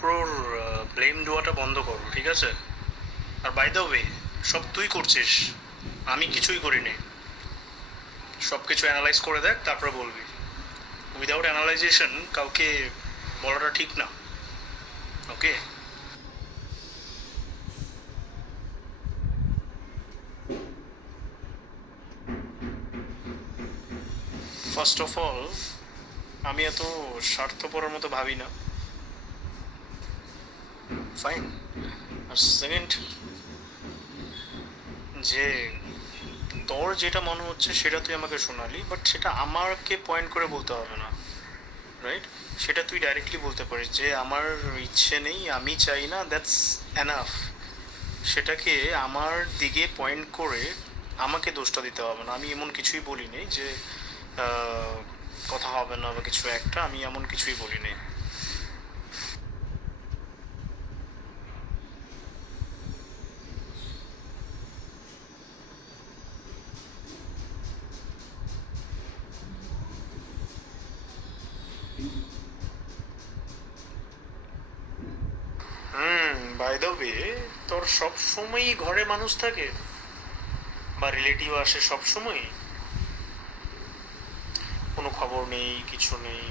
উপর ব্লেম দেওয়াটা বন্ধ করো, ঠিক আছে? আর বাই দ্য ওয়ে, সব তুই করছিস, আমি কিছুই করিনি। সব কিছু অ্যানালাইজ করে দেখ, তারপরে বলবি। উইদাউট অ্যানালাইজেশন কাউকে বলাটা ঠিক না, ওকে? ফার্স্ট অফ অল, আমি এত স্বার্থপরের মতো ভাবি না, ফাইন। আর সেকেন্ড, যে তোর যেটা মনে হচ্ছে সেটা তুই আমাকে শোনালি, বাট সেটা আমাকে পয়েন্ট করে বলতে হবে না, রাইট? সেটা তুই ডাইরেক্টলি বলতে পারিস যে আমার ইচ্ছে নেই, আমি চাই না, দ্যাটস এনাফ। সেটাকে আমার দিকে পয়েন্ট করে আমাকে দোষটা দিতে হবে না। আমি এমন কিছুই বলিনি যে আহ, কথা হবে না বা কিছু একটা, আমি এমন কিছুই বলিনি। বাই দ্য ওয়ে, তোর সব সময়ই ঘরে মানুষ থাকে বা রিলেটিভ আসে সব সময়? কোনো খবর নেই, কিছু নেই?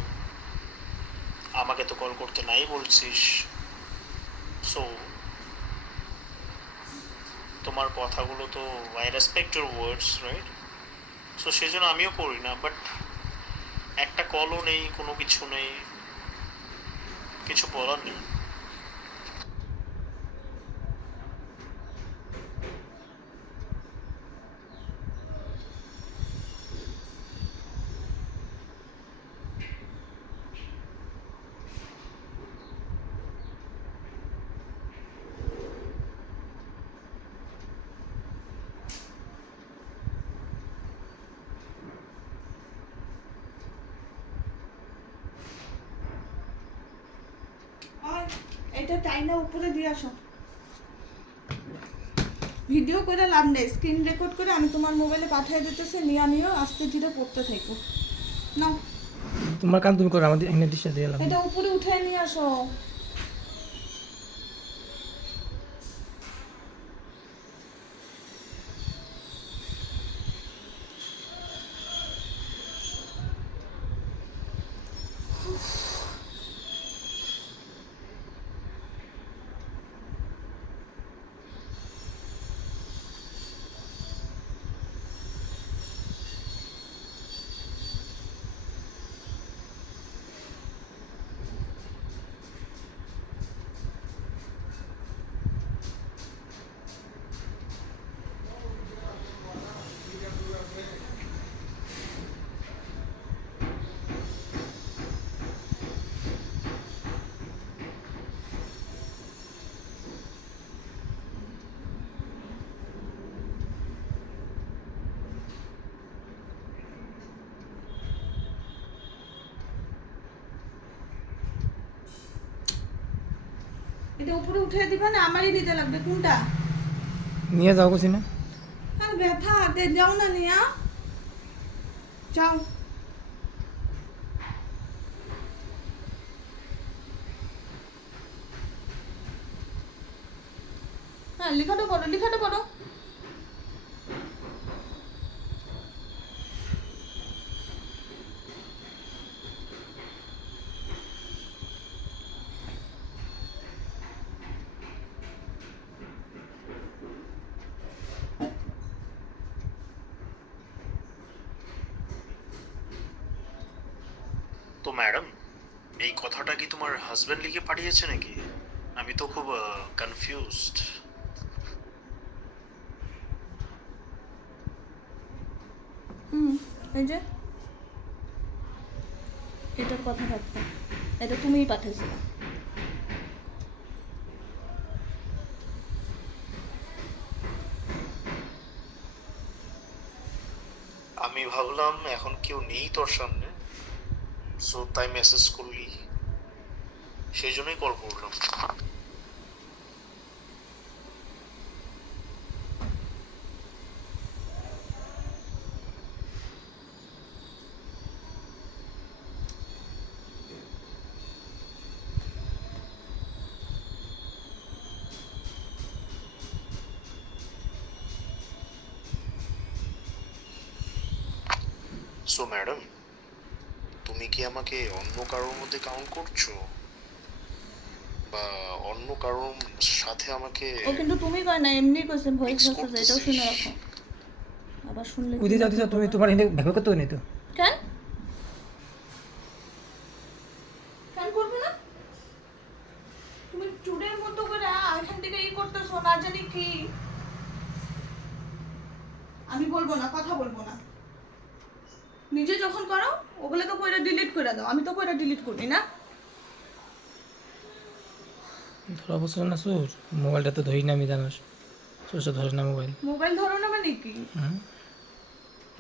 আমাকে তো কল করতে নাই বলছিস। সো তোমার কথাগুলো তো, I respect your words, right? So সেই জন্য আমিও করি না, বাট একটা কলও নেই, কোনো কিছু নেই, কিছু বলার নেই। এটা টাইনা উপরে দিয়ে আসো। ভিডিও করে লাভ নেই, স্ক্রিন রেকর্ড করে আমি তোমার মোবাইলে পাঠিয়ে দিতেছি, নিও আস্তে ধীরে পড়তে থাকো। নাও, তোমার কাম তুমি করো, আমাদের এখানে ডিসে দিয়ে লাভ এটা নেই। উপরে উঠে নিয়ে আসো। এটা উপরে উঠে দিবা না, আমারই দিতে লাগবে। কোনটা? নিয়ে যাও কিছু না। আর ব্যথা হাতে, যাও না নিয়া যাও। হ্যাঁ, লিখাটা পড়ো, লিখাটা পড়ো। তো ম্যাডাম, এই কথাটা কি তোমার হাজব্যান্ড লিখে পাঠিয়েছে নাকি? আমি তো খুব কনফিউজড। এই যে এটার কথা ভাবতাম, এটা তুমিই পাঠিয়েছিলে। আমি ভাবলাম এখন কেউ নেই তোর সামনে, সো তাই মেসেজ করলি, সেই জন্যই কল করলাম। সো ম্যাডাম, তুমি কি আমাকে অন্য কারোর মধ্যে কাউন্ট করছো, বা অন্য কারোর সাথে আমাকে ও কিন্তু তুমি কয় না, এমনি কইছে ভয়েস মিক্স মেসেজ, এটাও শুনে করতেছিস? রাখো। আবার শুনলে ওই দিকে যাও দিছো, তুমি তোমার এখানে ভেবে করতে নেই তো। কেন কেন করবে না? তুমি চুড়ের মতো করে এখান থেকে ই করতেছো, না জানি কি। আমি বলবো না, কথা বলবো না। নিজে যখন করো ওগুলো তো কইরা ডিলিট করে দাও, আমি তো কইরা ডিলিট করি না। ধরা বছর না সুর, মোবাইলটা তো ধরি না আমি, জানোস সুর ধরে না মোবাইল। মোবাইল ধরো না মানে কি? হুম,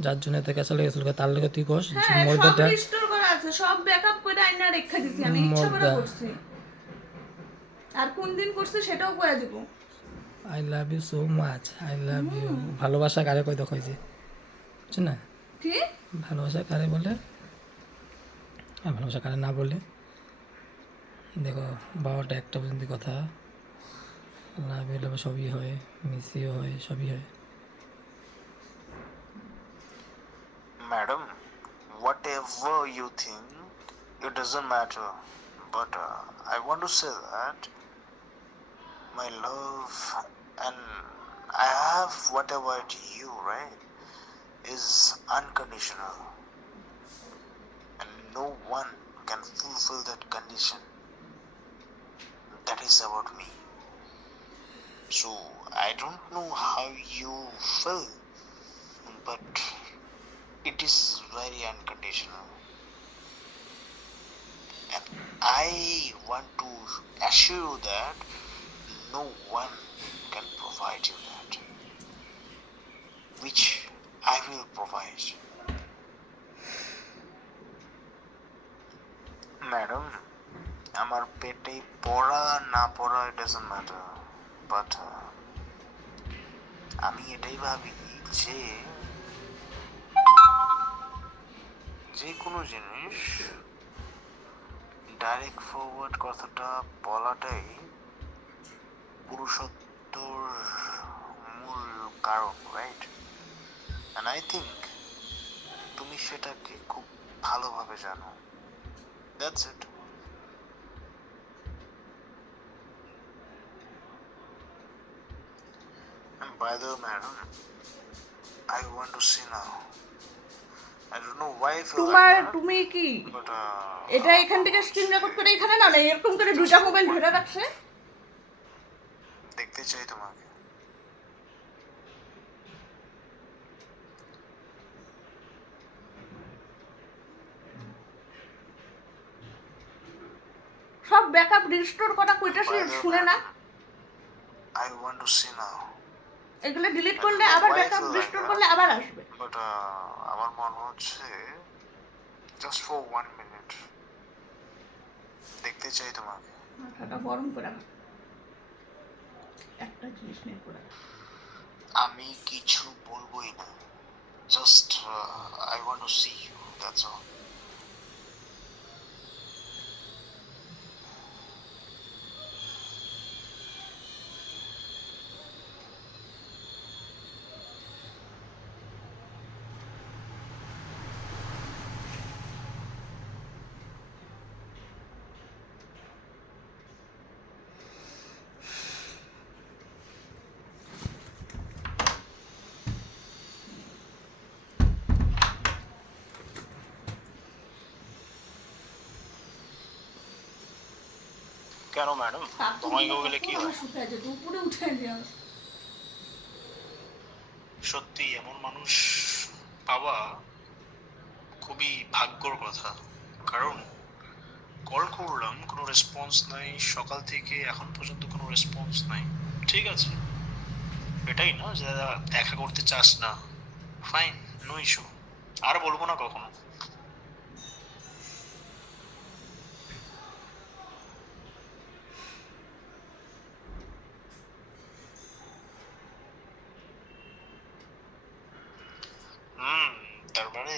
যার জন্য এত ক্যাচা লেগেছিল তার লেগে তুই কস যে হ্যাঁ, সব মর্দাটা রিস্টোর করা আছে, সব ব্যাকআপ করে আইনা রেখা দিছি, আমি ইচ্ছা করে মর্দা। করছি। আর কোন দিন করছি সেটাও কয়ে দেব। I love you so much, I love you. ভালোবাসা কারে কই দেখো যে, বুঝছো না? কি ভালোবাসা কারে বলে আর ভালোবাসা কারে না বলে, দেখো বাবাটা একটা পর্যন্ত কথা, লাভ ইউ লাভ সবই হয়, মিস ইউ হয়, সবই হয়। Madam, whatever you think, it doesn't matter. But I want to say that my love and I have whatever to you, right, is unconditional. And no one can fulfill that condition. That is about me. So I don't know how you feel, but it is very unconditional. And I want to assure you that no one can provide you that, which I will provide. Madam, আমার পেটে পড়া না পড়া it doesn't matter, but আমি এটাই ভাবি যে যে কোনো জিনিস ডাইরেক্ট ফরওয়ার্ড কথাটা বলাটাই পুরুষত্বর মূল কারণ, রাইট? অ্যান্ড আই থিঙ্ক তুমি সেটাকে খুব ভালোভাবে জানো। That's it. And by the way, madam, I want to see now. I don't know why I feel তোমার, like that, তুমি কি but এটা এখান থেকে স্ক্রিন রেকর্ড করে এখানে না, না এরকম করে দুইটা মোবাইল ধরে রাখছে? দেখতে চাই তোমাকে। সব ব্যাকআপ রিস্টোর করা কইতাছে, শুনে না? I want to see now. এগুলো ডিলিট করলে আবার ব্যাকআপ রিস্টোর করলে আবার আসবে। বাট আমার মনে হচ্ছে জাস্ট ফর 1 মিনিট দেখতে চাই তোমাকে। মাথাটা গরম করে রাখ। একটা জিনিস নিয়ে করে রাখ। আমি কিছু বলবোই না, just I want to see you, that's all. কেন ম্যাডাম, তোমায় গেলে কি হয়? শুকায় যেত, উপরে উঠে যাও। সত্যি এমন মানুষ পাওয়া খুবই ভাগ্যর কথা। কারণ কল করলাম, কোনো রেসপন্স নাই, সকাল থেকে এখন পর্যন্ত কোনো রেসপন্স নাই। ঠিক আছে, এটাই না যে দেখা করতে চাস না, ফাইন, নো ইস্যু, আর বলবো না কখনো। তার মানে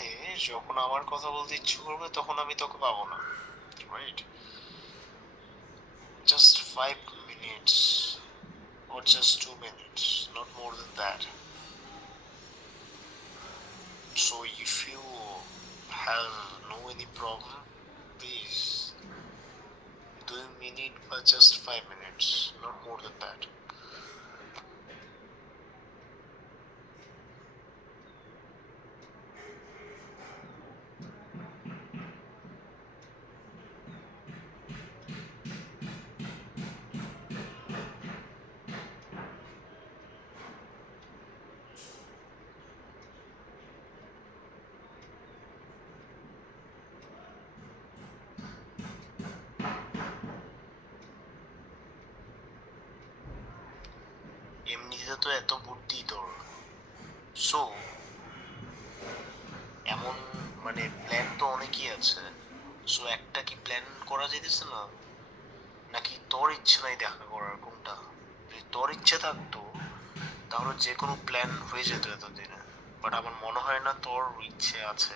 যখন আমার কথা বলতে ইচ্ছে করবে তখন আমি তোকে পাবো না, right? Just 5 minutes or just 2 minutes, not more than that. So if you have no any problem, please. 2 minutes or just 5 minutes, not more than that. এমনিতে তো এত বুদ্ধি তোর, সো এমন মানে প্ল্যান তো অনেকই আছে, সো একটা কি প্ল্যান করা যাইতেছে না? নাকি তোর ইচ্ছে নাই দেখা করার, কোনটা? যদি তোর ইচ্ছে থাকতো তাহলে যে কোনো প্ল্যান হয়ে যেত এতদিনে, বাট আমার মনে হয় না তোর ইচ্ছে আছে।